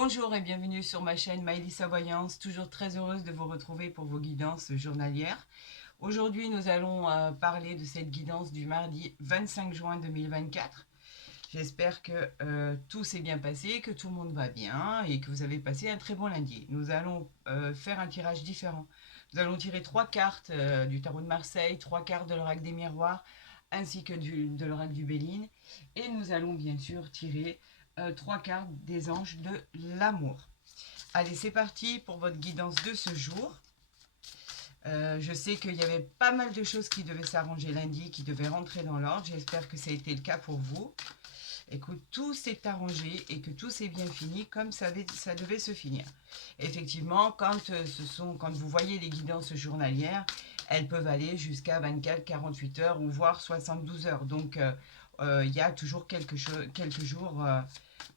Bonjour et bienvenue sur ma chaîne Maëlys Voyance, toujours très heureuse de vous retrouver pour vos guidances journalières. Aujourd'hui, nous allons parler de cette guidance du mardi 25 juin 2024. J'espère que tout s'est bien passé, que tout le monde va bien et que vous avez passé un très bon lundi. Nous allons faire un tirage différent. Nous allons tirer 3 cartes du tarot de Marseille, 3 cartes de l'oracle des miroirs, ainsi que de l'oracle du Béline. Et nous allons bien sûr tirer 3 cartes des anges de l'amour. Allez, c'est parti pour votre guidance de ce jour. Je sais qu'il y avait pas mal de choses qui devaient s'arranger lundi, qui devaient rentrer dans l'ordre. J'espère que ça a été le cas pour vous. Et que tout s'est arrangé et que tout s'est bien fini comme ça devait se finir. Effectivement, quand vous voyez les guidances journalières, elles peuvent aller jusqu'à 24-48 heures ou voire 72 heures. Donc, il y a toujours quelques jours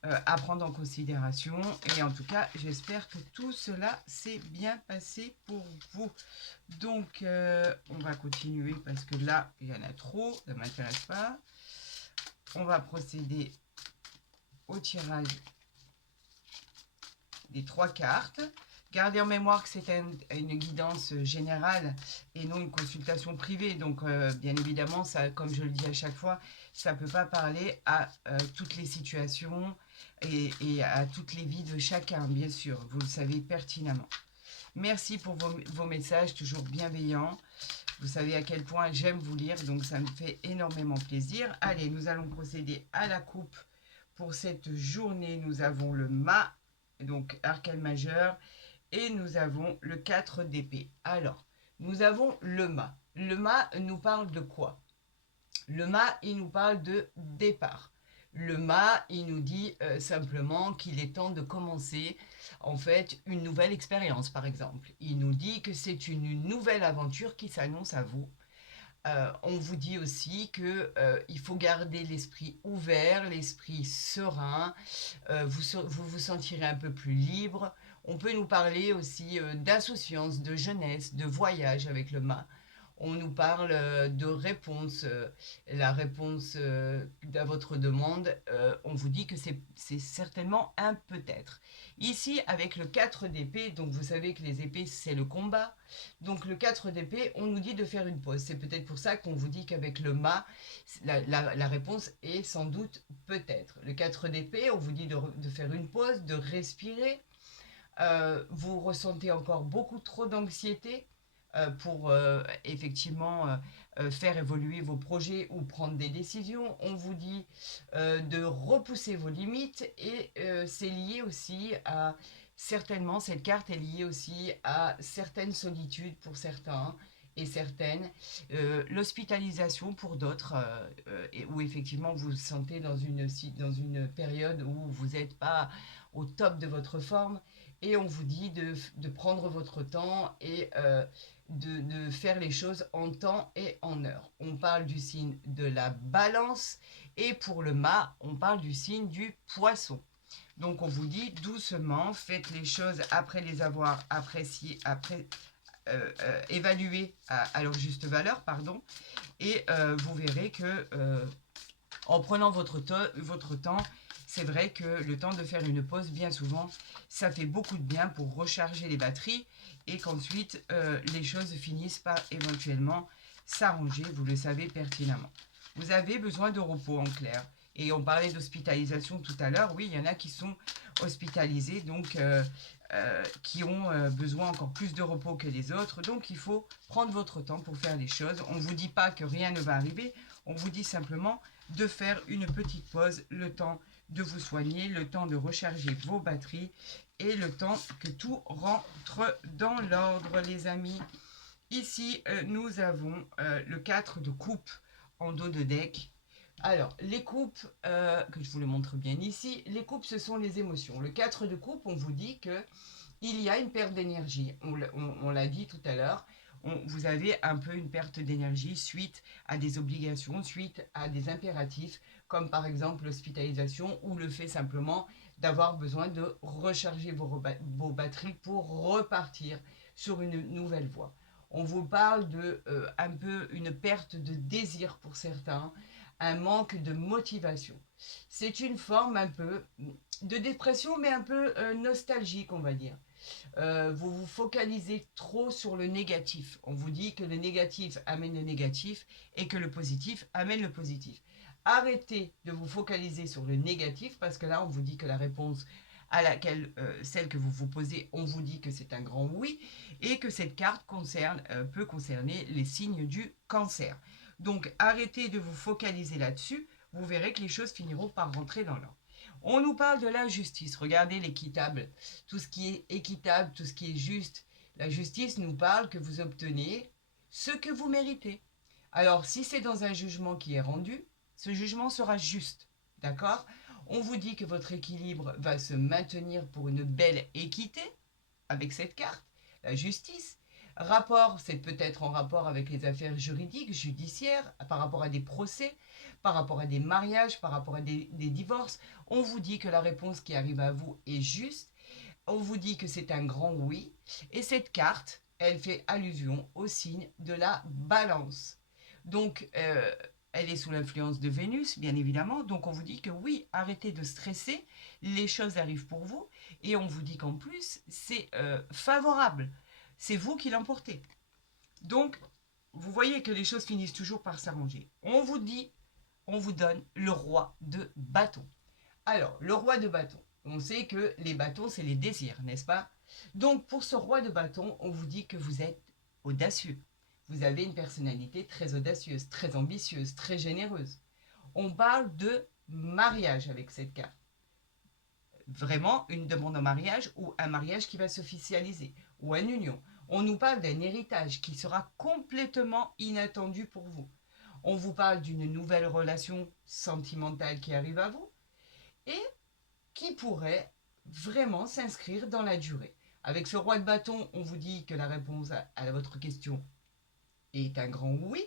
à prendre en considération. Et en tout cas, j'espère que tout cela s'est bien passé pour vous. Donc, on va continuer parce que là, il y en a trop, ça ne m'intéresse pas. On va procéder au tirage des 3 cartes. Gardez en mémoire que c'est une guidance générale et non une consultation privée. Donc, bien évidemment, ça, comme je le dis à chaque fois, ça ne peut pas parler à toutes les situations et à toutes les vies de chacun, bien sûr. Vous le savez pertinemment. Merci pour vos messages, toujours bienveillants. Vous savez à quel point j'aime vous lire, donc ça me fait énormément plaisir. Allez, nous allons procéder à la coupe. Pour cette journée, nous avons le mât, donc arcane majeur, et nous avons le 4 d'épée. Alors, nous avons le mât. Le mât nous parle de quoi? Le mât, il nous parle de départ. Le mât, il nous dit simplement qu'il est temps de commencer en fait une nouvelle expérience, par exemple. Il nous dit que c'est une nouvelle aventure qui s'annonce à vous. On vous dit aussi que il faut garder l'esprit ouvert, l'esprit serein. Vous sentirez un peu plus libre. On peut nous parler aussi d'insouciance, de jeunesse, de voyage avec le mât. On nous parle de réponse, la réponse à votre demande. On vous dit que c'est certainement un peut-être. Ici, avec le 4 d'épée, donc vous savez que les épées, c'est le combat. Donc le 4 d'épée, on nous dit de faire une pause. C'est peut-être pour ça qu'on vous dit qu'avec le mât, la réponse est sans doute peut-être. Le 4 d'épée, on vous dit de faire une pause, de respirer. Vous ressentez encore beaucoup trop d'anxiété pour effectivement faire évoluer vos projets ou prendre des décisions. On vous dit de repousser vos limites et c'est lié aussi à, certainement, cette carte est liée aussi à certaines solitudes pour certains et certaines, l'hospitalisation pour d'autres, où effectivement vous vous sentez dans une période où vous n'êtes pas au top de votre forme, et on vous dit de prendre votre temps et de faire les choses en temps et en heure. On parle du signe de la balance et pour le mât, on parle du signe du poisson. Donc on vous dit doucement, faites les choses après les avoir appréciées, évaluées à leur juste valeur, pardon, et vous verrez que en prenant votre temps, c'est vrai que le temps de faire une pause, bien souvent, ça fait beaucoup de bien pour recharger les batteries et qu'ensuite les choses finissent par éventuellement s'arranger, vous le savez pertinemment. Vous avez besoin de repos en clair. Et on parlait d'hospitalisation tout à l'heure. Oui, il y en a qui sont hospitalisés, donc qui ont besoin encore plus de repos que les autres. Donc il faut prendre votre temps pour faire les choses. On ne vous dit pas que rien ne va arriver. On vous dit simplement de faire une petite pause, le temps de vous soigner, le temps de recharger vos batteries et le temps que tout rentre dans l'ordre, les amis. Ici, nous avons le 4 de coupe en dos de deck. Alors, les coupes, que je vous le montre bien ici, les coupes, ce sont les émotions. Le 4 de coupe, on vous dit que il y a une perte d'énergie. On l'a dit tout à l'heure. Vous avez un peu une perte d'énergie suite à des obligations, suite à des impératifs, comme par exemple l'hospitalisation ou le fait simplement d'avoir besoin de recharger vos batteries pour repartir sur une nouvelle voie. On vous parle de un peu une perte de désir pour certains, un manque de motivation. C'est une forme un peu de dépression, mais un peu nostalgique, on va dire. Vous vous focalisez trop sur le négatif. On vous dit que le négatif amène le négatif et que le positif amène le positif. Arrêtez de vous focaliser sur le négatif parce que là, on vous dit que la réponse à laquelle, celle que vous vous posez, on vous dit que c'est un grand oui et que cette carte peut concerner les signes du cancer. Donc, arrêtez de vous focaliser là-dessus. Vous verrez que les choses finiront par rentrer dans l'ordre. On nous parle de la justice. Regardez l'équitable. Tout ce qui est équitable, tout ce qui est juste. La justice nous parle que vous obtenez ce que vous méritez. Alors, si c'est dans un jugement qui est rendu, ce jugement sera juste. D'accord? On vous dit que votre équilibre va se maintenir pour une belle équité avec cette carte, la justice. Rapport, c'est peut-être en rapport avec les affaires juridiques, judiciaires, par rapport à des procès, par rapport à des mariages, par rapport à des divorces. On vous dit que la réponse qui arrive à vous est juste. On vous dit que c'est un grand oui. Et cette carte, elle fait allusion au signe de la balance. Donc, elle est sous l'influence de Vénus, bien évidemment. Donc, on vous dit que oui, arrêtez de stresser. Les choses arrivent pour vous. Et on vous dit qu'en plus, c'est favorable. C'est vous qui l'emportez. Donc, vous voyez que les choses finissent toujours par s'arranger. On vous dit, on vous donne le roi de bâton. Alors, le roi de bâton, on sait que les bâtons, c'est les désirs, n'est-ce pas? Donc, pour ce roi de bâton, on vous dit que vous êtes audacieux. Vous avez une personnalité très audacieuse, très ambitieuse, très généreuse. On parle de mariage avec cette carte. Vraiment une demande en mariage ou un mariage qui va s'officialiser ou une union. On nous parle d'un héritage qui sera complètement inattendu pour vous. On vous parle d'une nouvelle relation sentimentale qui arrive à vous et qui pourrait vraiment s'inscrire dans la durée. Avec ce roi de bâton, on vous dit que la réponse à votre question est un grand oui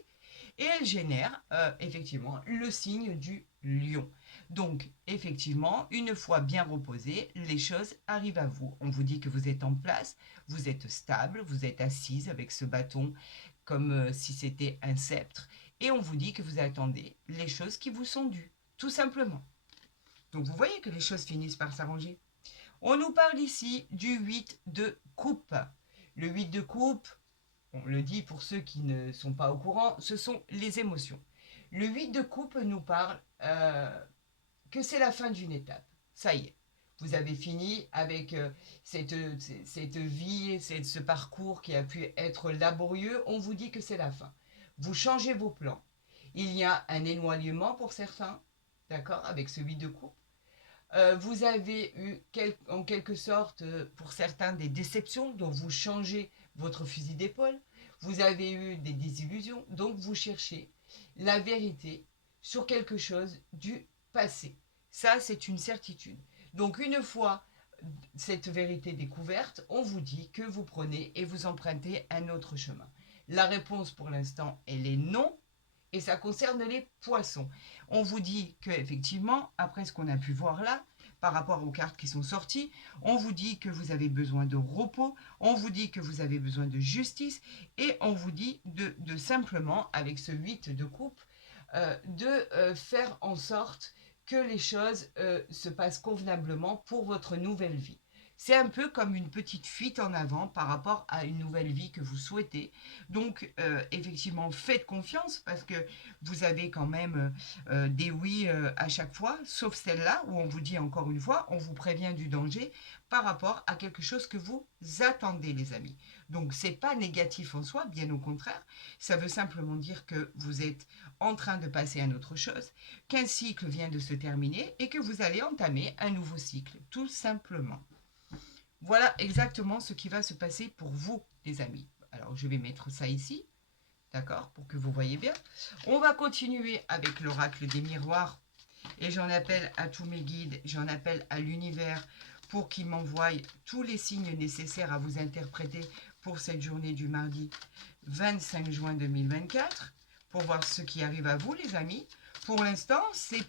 et elle génère effectivement le signe du lion. Donc effectivement, une fois bien reposé, les choses arrivent à vous. On vous dit que vous êtes en place, vous êtes stable, vous êtes assise avec ce bâton comme si c'était un sceptre et on vous dit que vous attendez les choses qui vous sont dues, tout simplement. Donc vous voyez que les choses finissent par s'arranger. On nous parle ici du 8 de coupe. Le 8 de coupe, on le dit pour ceux qui ne sont pas au courant, ce sont les émotions. Le 8 de coupe nous parle que c'est la fin d'une étape. Ça y est, vous avez fini avec cette vie, ce parcours qui a pu être laborieux. On vous dit que c'est la fin. Vous changez vos plans. Il y a un éloignement pour certains, d'accord, avec ce 8 de coupe. Vous avez eu en quelque sorte, pour certains, des déceptions, donc vous changez votre fusil d'épaule. Vous avez eu des désillusions, donc vous cherchez la vérité sur quelque chose du passé. Ça, c'est une certitude. Donc une fois cette vérité découverte, on vous dit que vous prenez et vous empruntez un autre chemin. La réponse pour l'instant, elle est non. Et ça concerne les poissons. On vous dit qu'effectivement, après ce qu'on a pu voir là, par rapport aux cartes qui sont sorties, on vous dit que vous avez besoin de repos, on vous dit que vous avez besoin de justice, et on vous dit de simplement, avec ce 8 de coupe, de faire en sorte que les choses se passent convenablement pour votre nouvelle vie. C'est un peu comme une petite fuite en avant par rapport à une nouvelle vie que vous souhaitez. Donc, effectivement, faites confiance parce que vous avez quand même des oui à chaque fois, sauf celle-là où on vous dit encore une fois, on vous prévient du danger par rapport à quelque chose que vous attendez, les amis. Donc, c'est pas négatif en soi, bien au contraire. Ça veut simplement dire que vous êtes en train de passer à autre chose, qu'un cycle vient de se terminer et que vous allez entamer un nouveau cycle, tout simplement. Voilà exactement ce qui va se passer pour vous, les amis. Alors, je vais mettre ça ici, d'accord, pour que vous voyez bien. On va continuer avec l'oracle des miroirs. Et j'en appelle à tous mes guides, j'en appelle à l'univers pour qu'il m'envoie tous les signes nécessaires à vous interpréter pour cette journée du mardi 25 juin 2024, pour voir ce qui arrive à vous, les amis. Pour l'instant, c'est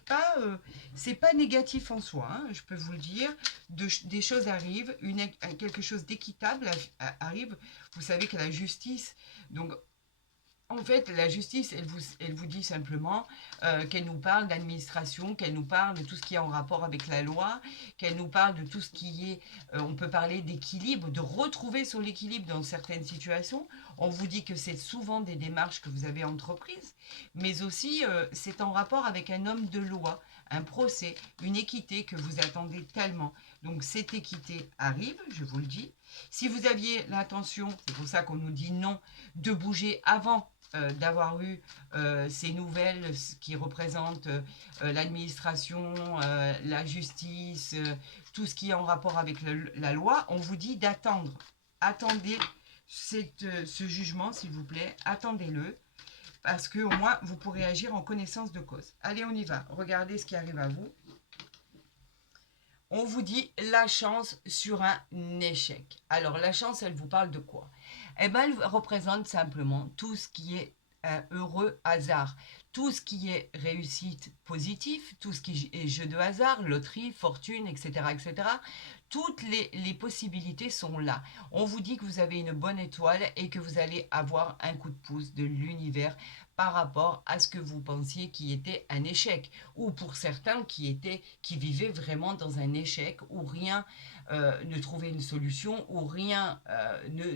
pas négatif en soi, hein, je peux vous le dire. Des choses arrivent, quelque chose d'équitable arrive. Vous savez que la justice, donc En fait, la justice, elle vous dit simplement qu'elle nous parle d'administration, qu'elle nous parle de tout ce qui est en rapport avec la loi, qu'elle nous parle de tout ce qui est, on peut parler d'équilibre, de retrouver son équilibre dans certaines situations. On vous dit que c'est souvent des démarches que vous avez entreprises, mais aussi c'est en rapport avec un homme de loi, un procès, une équité que vous attendez tellement. Donc cette équité arrive, je vous le dis. Si vous aviez l'intention, c'est pour ça qu'on nous dit non, de bouger avant d'avoir eu ces nouvelles qui représentent l'administration, la justice, tout ce qui est en rapport avec la loi, on vous dit d'attendre. Attendez ce jugement, s'il vous plaît, attendez-le, parce qu'au moins, vous pourrez agir en connaissance de cause. Allez, on y va. Regardez ce qui arrive à vous. On vous dit la chance sur un échec. Alors, la chance, elle vous parle de quoi? Eh bien, elle représente simplement tout ce qui est un heureux hasard, tout ce qui est réussite positive, tout ce qui est jeu de hasard, loterie, fortune, etc., etc. Toutes les possibilités sont là. On vous dit que vous avez une bonne étoile et que vous allez avoir un coup de pouce de l'univers par rapport à ce que vous pensiez qui était un échec, ou pour certains qui vivaient vraiment dans un échec où rien ne trouvait une solution, où rien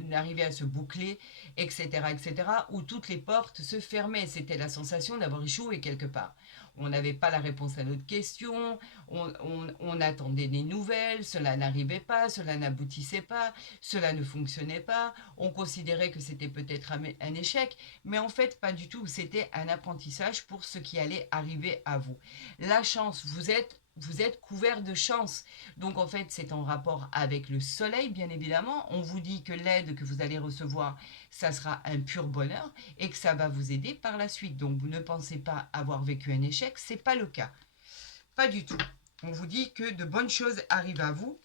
n'arrivait à se boucler, etc., etc., où toutes les portes se fermaient. C'était la sensation d'avoir échoué quelque part. On n'avait pas la réponse à notre question, on attendait des nouvelles, cela n'arrivait pas, cela n'aboutissait pas, cela ne fonctionnait pas, on considérait que c'était peut-être un échec, mais en fait pas du tout, c'était un apprentissage pour ce qui allait arriver à vous. La chance, vous êtes couvert de chance. Donc en fait, c'est en rapport avec le soleil, bien évidemment. On vous dit que l'aide que vous allez recevoir, ça sera un pur bonheur et que ça va vous aider par la suite. Donc vous ne pensez pas avoir vécu un échec, c'est pas le cas. Pas du tout. On vous dit que de bonnes choses arrivent à vous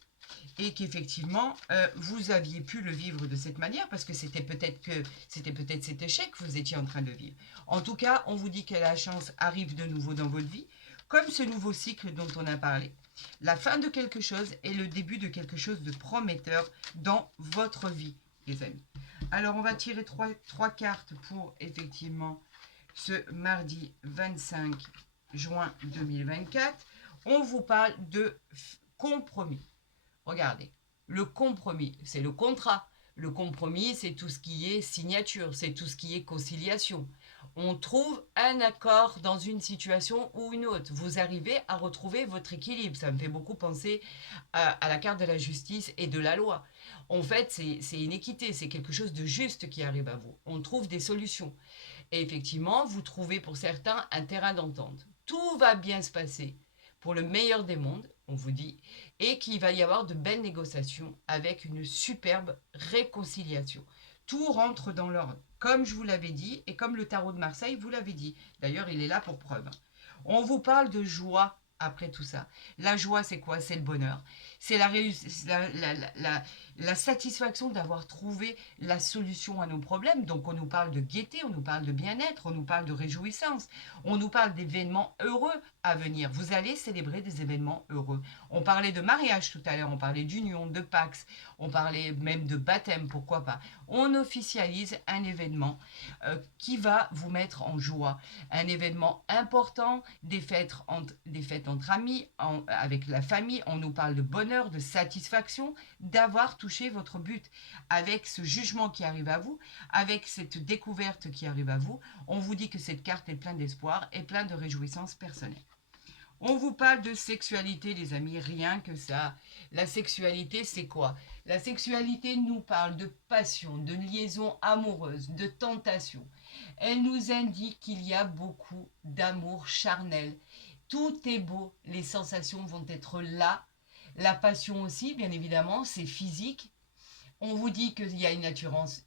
et qu'effectivement, vous aviez pu le vivre de cette manière parce que c'était peut-être cet échec que vous étiez en train de vivre. En tout cas, on vous dit que la chance arrive de nouveau dans votre vie, comme ce nouveau cycle dont on a parlé. La fin de quelque chose est le début de quelque chose de prometteur dans votre vie, les amis. Alors, on va tirer trois cartes pour effectivement ce mardi 25 juin 2024. On vous parle de compromis. Regardez, le compromis, c'est le contrat. Le compromis, c'est tout ce qui est signature, c'est tout ce qui est conciliation. On trouve un accord dans une situation ou une autre. Vous arrivez à retrouver votre équilibre. Ça me fait beaucoup penser à la carte de la justice et de la loi. En fait, c'est une équité, c'est quelque chose de juste qui arrive à vous. On trouve des solutions. Et effectivement, vous trouvez pour certains un terrain d'entente. Tout va bien se passer pour le meilleur des mondes, on vous dit, et qu'il va y avoir de belles négociations avec une superbe réconciliation. Tout rentre dans l'ordre, comme je vous l'avais dit, et comme le tarot de Marseille vous l'avait dit. D'ailleurs, il est là pour preuve. On vous parle de joie après tout ça. La joie, c'est quoi? C'est le bonheur. C'est la satisfaction d'avoir trouvé la solution à nos problèmes. Donc, on nous parle de gaieté, on nous parle de bien-être, on nous parle de réjouissance, on nous parle d'événements heureux à venir. Vous allez célébrer des événements heureux. On parlait de mariage tout à l'heure, on parlait d'union, de Pax, on parlait même de baptême, pourquoi pas. On officialise un événement qui va vous mettre en joie. Un événement important, des fêtes entre amis, avec la famille. On nous parle de bonheur, de satisfaction, d'avoir touché votre but. Avec ce jugement qui arrive à vous, avec cette découverte qui arrive à vous, on vous dit que cette carte est pleine d'espoir et pleine de réjouissance personnelle. On vous parle de sexualité, les amis, rien que ça. La sexualité, c'est quoi? La sexualité nous parle de passion, de liaison amoureuse, de tentation. Elle nous indique qu'il y a beaucoup d'amour charnel. Tout est beau, les sensations vont être là. La passion aussi, bien évidemment, c'est physique. On vous dit qu'il y a une attirance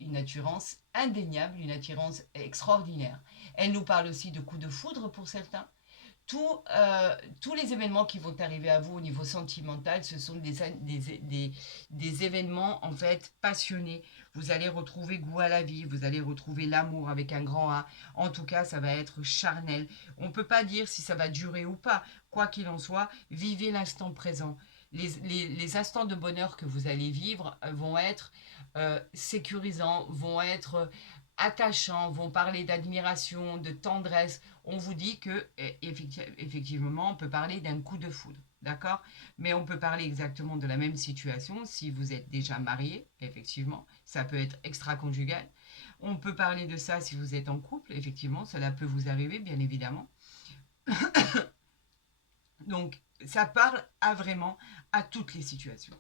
indéniable, une attirance extraordinaire. Elle nous parle aussi de coups de foudre pour certains. Tous les événements qui vont arriver à vous au niveau sentimental, ce sont des événements en fait passionnés. Vous allez retrouver goût à la vie, vous allez retrouver l'amour avec un grand A. En tout cas, ça va être charnel. On ne peut pas dire si ça va durer ou pas. Quoi qu'il en soit, vivez l'instant présent. Les instants de bonheur que vous allez vivre vont être sécurisants, vont être attachants, vont parler d'admiration, de tendresse. On vous dit que, effectivement, on peut parler d'un coup de foudre. D'accord? Mais on peut parler exactement de la même situation si vous êtes déjà marié, effectivement. Ça peut être extra-conjugal. On peut parler de ça si vous êtes en couple, effectivement. Cela peut vous arriver, bien évidemment. Donc, ça parle vraiment à toutes les situations.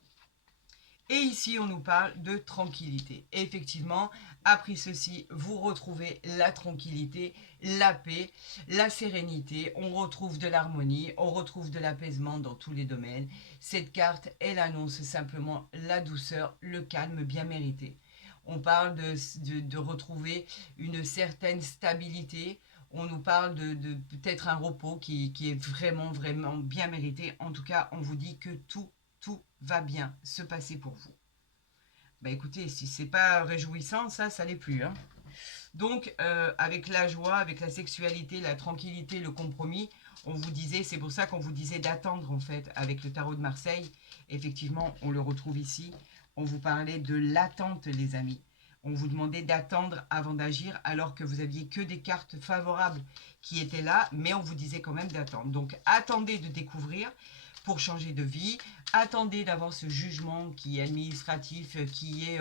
Et ici, on nous parle de tranquillité. Et effectivement, après ceci, vous retrouvez la tranquillité, la paix, la sérénité. On retrouve de l'harmonie, on retrouve de l'apaisement dans tous les domaines. Cette carte, elle annonce simplement la douceur, le calme bien mérité. On parle de retrouver une certaine stabilité. On nous parle de peut-être un repos qui est vraiment, vraiment bien mérité. En tout cas, on vous dit que tout va bien se passer pour vous. Bah écoutez, si c'est pas réjouissant, ça l'est plus. Hein. Donc, avec la joie, avec la sexualité, la tranquillité, le compromis, on vous disait, c'est pour ça qu'on vous disait d'attendre en fait, avec le tarot de Marseille. Effectivement, on le retrouve ici. On vous parlait de l'attente, les amis. On vous demandait d'attendre avant d'agir, alors que vous aviez que des cartes favorables qui étaient là, mais on vous disait quand même d'attendre. Donc, attendez de découvrir pour changer de vie. Attendez d'avoir ce jugement qui est administratif, qui est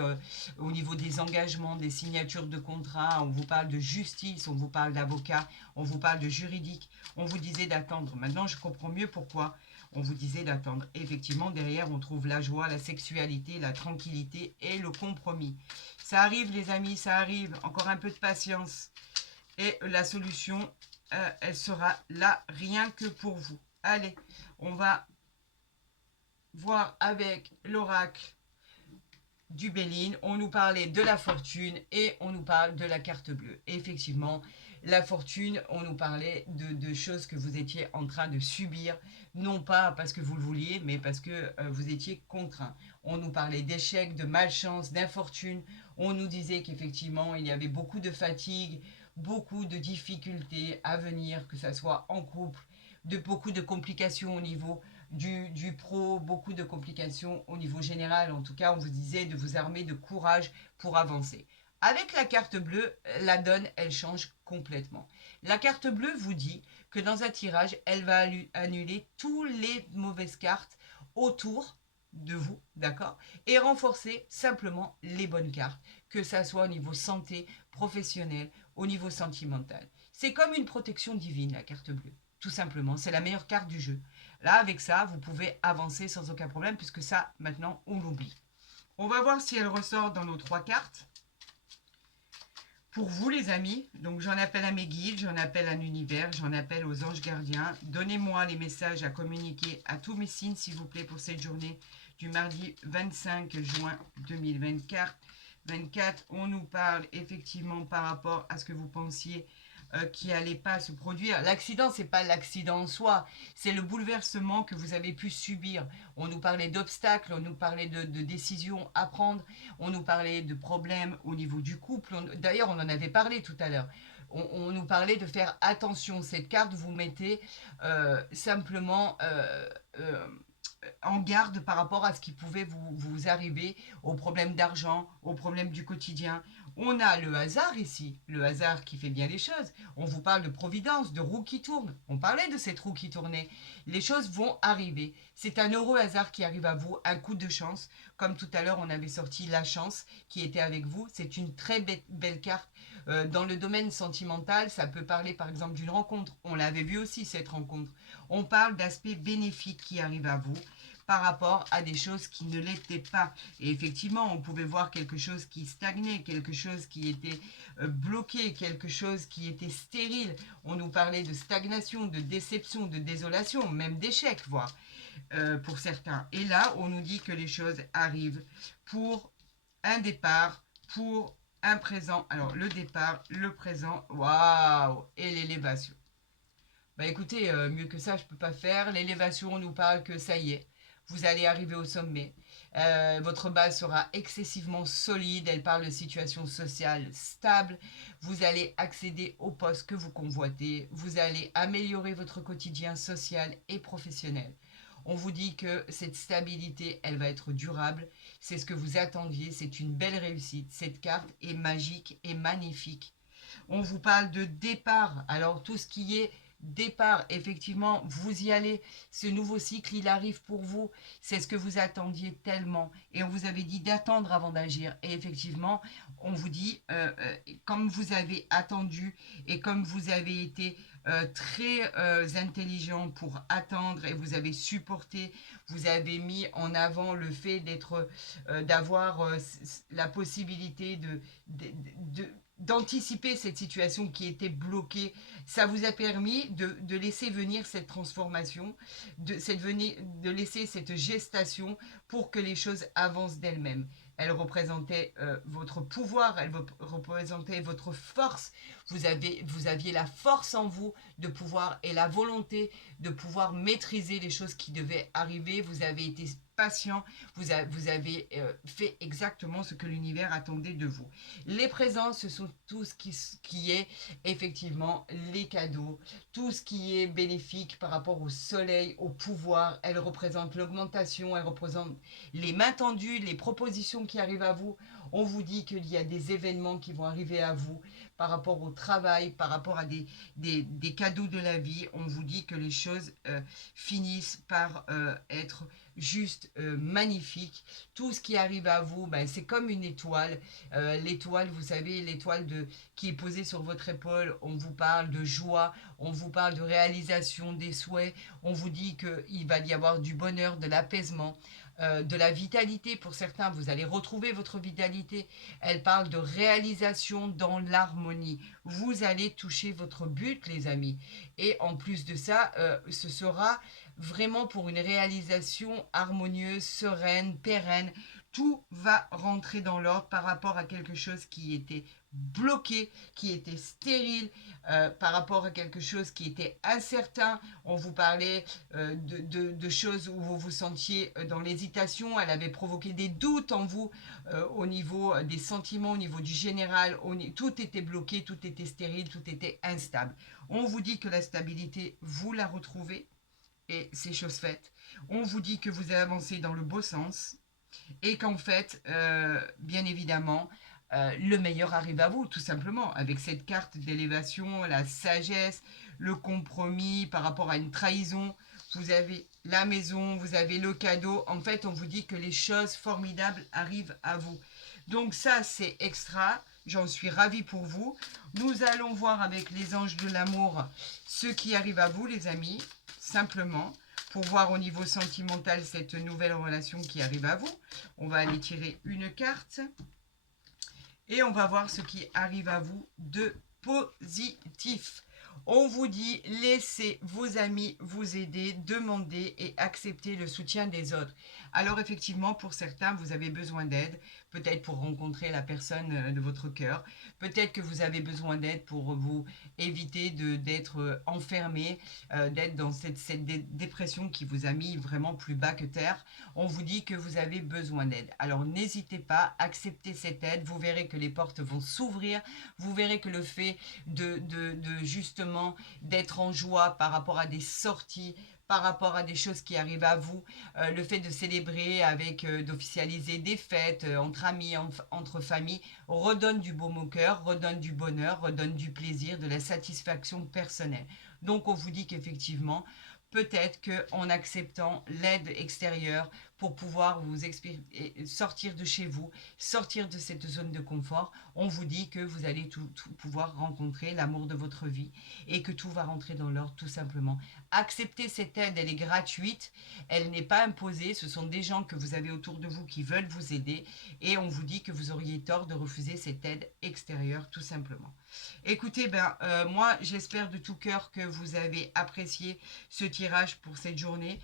au niveau des engagements, des signatures de contrats. On vous parle de justice, on vous parle d'avocat, on vous parle de juridique. On vous disait d'attendre. Maintenant, je comprends mieux pourquoi on vous disait d'attendre. Effectivement, derrière, on trouve la joie, la sexualité, la tranquillité et le compromis. Ça arrive, les amis, ça arrive. Encore un peu de patience. Et la solution, elle sera là, rien que pour vous. Allez, on va voir avec l'oracle du Béline. On nous parlait de la fortune et on nous parle de la carte bleue. Et effectivement, la fortune, on nous parlait de choses que vous étiez en train de subir, non pas parce que vous le vouliez, mais parce que vous étiez contraint. On nous parlait d'échecs, de malchance, d'infortune. On nous disait qu'effectivement, il y avait beaucoup de fatigue, beaucoup de difficultés à venir, que ce soit en couple, beaucoup de complications au niveau du pro, beaucoup de complications au niveau général. En tout cas, on vous disait de vous armer de courage pour avancer. Avec la carte bleue, la donne, elle change complètement. La carte bleue vous dit que dans un tirage, elle va annuler toutes les mauvaises cartes autour de vous, d'accord? Et renforcer simplement les bonnes cartes, que ça soit au niveau santé, professionnel, au niveau sentimental. C'est comme une protection divine, la carte bleue. Tout simplement, c'est la meilleure carte du jeu. Là, avec ça, vous pouvez avancer sans aucun problème, puisque ça, maintenant, on l'oublie. On va voir si elle ressort dans nos 3 cartes. Pour vous, les amis, donc j'en appelle à mes guides, j'en appelle à l'univers, j'en appelle aux anges gardiens. Donnez-moi les messages à communiquer à tous mes signes, s'il vous plaît, pour cette journée du mardi 25 juin 2024. 24, on nous parle effectivement par rapport à ce que vous pensiez qui n'allait pas se produire. L'accident, ce n'est pas l'accident en soi, c'est le bouleversement que vous avez pu subir. On nous parlait d'obstacles, on nous parlait de décisions à prendre, on nous parlait de problèmes au niveau du couple. D'ailleurs, on en avait parlé tout à l'heure. On nous parlait de faire attention. Cette carte, vous mettez simplement en garde par rapport à ce qui pouvait vous arriver, aux problèmes d'argent, aux problèmes du quotidien. On a le hasard ici, le hasard qui fait bien les choses. On vous parle de providence, de roue qui tourne. On parlait de cette roue qui tournait. Les choses vont arriver. C'est un heureux hasard qui arrive à vous, un coup de chance. Comme tout à l'heure, on avait sorti la chance qui était avec vous. C'est une très belle carte. Dans le domaine sentimental, ça peut parler par exemple d'une rencontre. On l'avait vu aussi, cette rencontre. On parle d'aspects bénéfiques qui arrivent à vous par rapport à des choses qui ne l'étaient pas. Et effectivement, on pouvait voir quelque chose qui stagnait, quelque chose qui était bloqué, quelque chose qui était stérile. On nous parlait de stagnation, de déception, de désolation, même d'échec, voire, pour certains. Et là, on nous dit que les choses arrivent pour un départ, pour un présent. Alors, le départ, le présent, waouh, et l'élévation. Bah écoutez, mieux que ça, je ne peux pas faire. L'élévation, on nous parle que ça y est, vous allez arriver au sommet. Votre base sera excessivement solide. Elle parle de situation sociale stable. Vous allez accéder au poste que vous convoitez. Vous allez améliorer votre quotidien social et professionnel. On vous dit que cette stabilité, elle va être durable. C'est ce que vous attendiez. C'est une belle réussite. Cette carte est magique et magnifique. On vous parle de départ. Alors, tout ce qui est départ, effectivement, vous y allez. Ce nouveau cycle, il arrive pour vous. C'est ce que vous attendiez tellement. Et on vous avait dit d'attendre avant d'agir. Et effectivement, on vous dit, comme vous avez attendu et comme vous avez été très intelligent pour attendre et vous avez supporté, vous avez mis en avant le fait d'avoir la possibilité de d'anticiper cette situation qui était bloquée. Ça vous a permis de laisser venir cette transformation, de laisser cette gestation pour que les choses avancent d'elles-mêmes. Elle représentait votre pouvoir, elle représentait votre force. Vous aviez la force en vous de pouvoir et la volonté de pouvoir maîtriser les choses qui devaient arriver. Vous avez été patient, vous avez fait exactement ce que l'univers attendait de vous. Les présents, ce sont tout ce qui est effectivement les cadeaux, tout ce qui est bénéfique par rapport au soleil, au pouvoir. Elle représente l'augmentation, elle représente les mains tendues, les propositions qui arrivent à vous. On vous dit qu'il y a des événements qui vont arriver à vous par rapport au travail, par rapport à des cadeaux de la vie. On vous dit que les choses finissent par être juste magnifiques. Tout ce qui arrive à vous, ben, c'est comme une étoile. L'étoile, vous savez, l'étoile qui est posée sur votre épaule, on vous parle de joie, on vous parle de réalisation des souhaits, on vous dit qu'il va y avoir du bonheur, de l'apaisement, de la vitalité pour certains, vous allez retrouver votre vitalité. Elle parle de réalisation dans l'harmonie. Vous allez toucher votre but, les amis. Et en plus de ça, ce sera vraiment pour une réalisation harmonieuse, sereine, pérenne. Tout va rentrer dans l'ordre par rapport à quelque chose qui était bloqué, qui était stérile, par rapport à quelque chose qui était incertain. On vous parlait de choses où vous vous sentiez dans l'hésitation. Elle avait provoqué des doutes en vous au niveau des sentiments, au niveau du général. Tout était bloqué, tout était stérile, tout était instable. On vous dit que la stabilité, vous la retrouvez et c'est chose faite. On vous dit que vous avancez dans le beau sens et qu'en fait, bien évidemment, le meilleur arrive à vous, tout simplement, avec cette carte d'élévation, la sagesse, le compromis par rapport à une trahison. Vous avez la maison, vous avez le cadeau. En fait, on vous dit que les choses formidables arrivent à vous. Donc ça, c'est extra. J'en suis ravie pour vous. Nous allons voir avec les anges de l'amour ce qui arrive à vous, les amis, simplement pour voir au niveau sentimental cette nouvelle relation qui arrive à vous. On va aller tirer une carte et on va voir ce qui arrive à vous de positif. On vous dit, laissez vos amis vous aider, demandez et acceptez le soutien des autres. Alors effectivement, pour certains, vous avez besoin d'aide, peut-être pour rencontrer la personne de votre cœur. Peut-être que vous avez besoin d'aide pour vous éviter d'être enfermé, d'être dans cette dépression qui vous a mis vraiment plus bas que terre. On vous dit que vous avez besoin d'aide. Alors n'hésitez pas, acceptez cette aide. Vous verrez que les portes vont s'ouvrir. Vous verrez que le fait de justement d'être en joie par rapport à des sorties, par rapport à des choses qui arrivent à vous, le fait de célébrer avec, d'officialiser des fêtes entre amis, entre familles, redonne du baume au cœur, redonne du bonheur, redonne du plaisir, de la satisfaction personnelle. Donc on vous dit qu'effectivement, peut-être qu'en acceptant l'aide extérieure pour pouvoir sortir de chez vous, sortir de cette zone de confort, on vous dit que vous allez tout pouvoir rencontrer l'amour de votre vie et que tout va rentrer dans l'ordre tout simplement. Acceptez cette aide, elle est gratuite, elle n'est pas imposée, ce sont des gens que vous avez autour de vous qui veulent vous aider et on vous dit que vous auriez tort de refuser cette aide extérieure tout simplement. Écoutez, moi j'espère de tout cœur que vous avez apprécié ce tirage pour cette journée.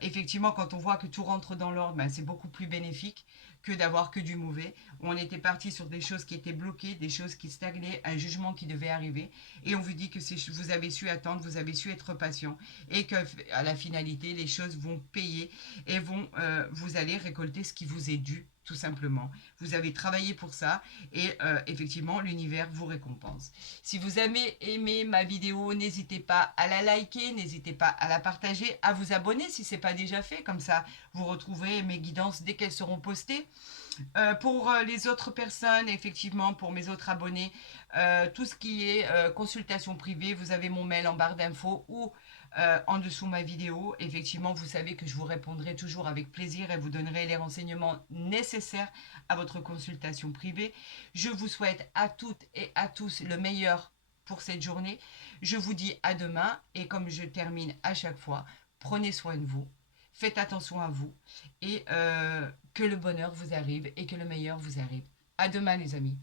Effectivement, quand on voit que tout rentre dans l'ordre, ben, c'est beaucoup plus bénéfique que d'avoir que du mauvais. On était parti sur des choses qui étaient bloquées, des choses qui stagnaient, un jugement qui devait arriver. Et on vous dit que vous avez su attendre, vous avez su être patient et qu'à la finalité, les choses vont payer et vous allez récolter ce qui vous est dû, tout simplement. Vous avez travaillé pour ça et effectivement, l'univers vous récompense. Si vous avez aimé ma vidéo, n'hésitez pas à la liker, n'hésitez pas à la partager, à vous abonner si ce n'est pas déjà fait. Comme ça, vous retrouverez mes guidances dès qu'elles seront postées. Pour les autres personnes, effectivement, pour mes autres abonnés, tout ce qui est consultation privée, vous avez mon mail en barre d'infos ou en dessous ma vidéo. Effectivement, vous savez que je vous répondrai toujours avec plaisir et vous donnerai les renseignements nécessaires à votre consultation privée. Je vous souhaite à toutes et à tous le meilleur pour cette journée. Je vous dis à demain et comme je termine à chaque fois, prenez soin de vous. Faites attention à vous et que le bonheur vous arrive et que le meilleur vous arrive. À demain les amis.